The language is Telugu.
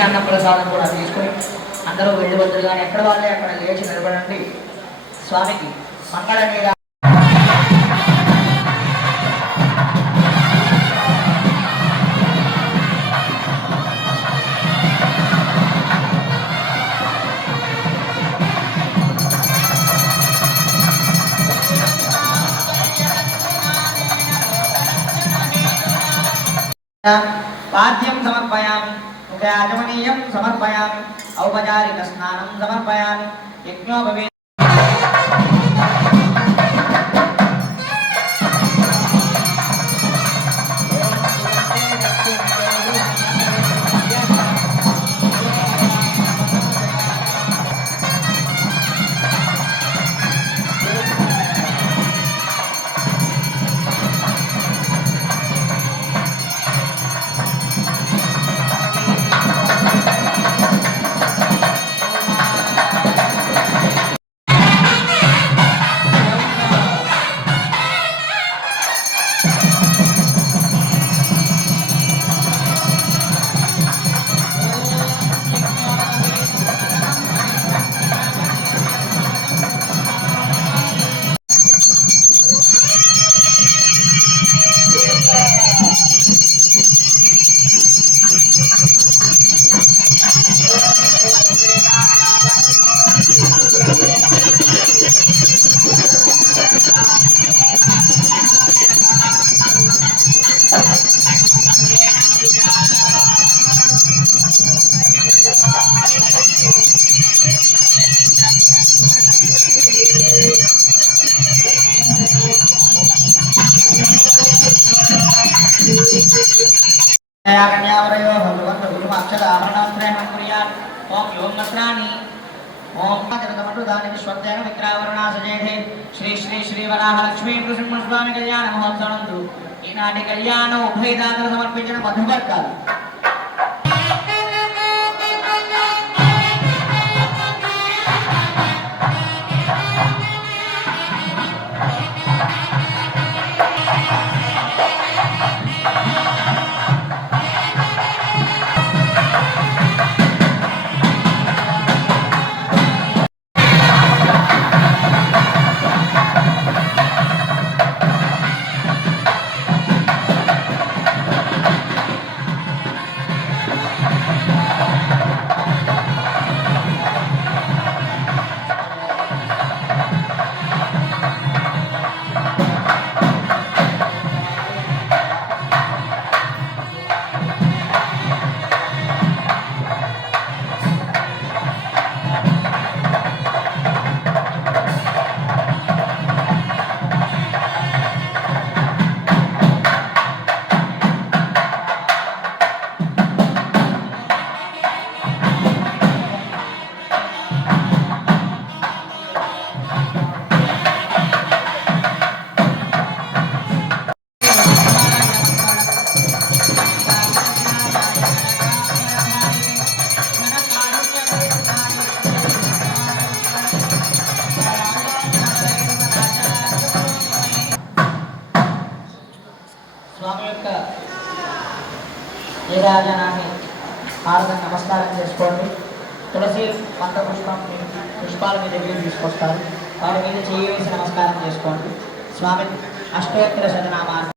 విశేషాన్న ప్రసాదం కూడా తీసుకుని అందరూ వెళ్ళి వద్దురు కానీ ఎక్కడ వాళ్ళే అక్కడ లేచి నిలబడండి. స్వామికి మంగళ మీద पाद्यं समर्पयामि, मुखे आचमनीयं समर्पयामि, औपचारिक स्नानं समर्पयामि, यज्ञोपवीतं कन्यावरयोः भगवन्तः गुरुमक्षराभरणास्त्रयं कुर्यात्। ओम यों मन्त्राणि ओम जगतमण्डुदानि विश्वक्तेन विग्रहावरणासजेते श्री श्री श्री वराहलक्ष्मी नृसिंहस्वामी कल्याण महोत्सवन्तु ఈనాటి కళ్యాణ ఉభయదాతలు సమర్పించిన మధువర్గాలు నీరాజనాన్ని హారత నమస్కారం చేసుకోండి. తులసి మంత్ర పుష్పాల మీ దగ్గర తీసుకొస్తారు. వారి మీద చేయి వేసి నమస్కారం చేసుకోండి. స్వామి అష్టోత్తర శతనామాన్ని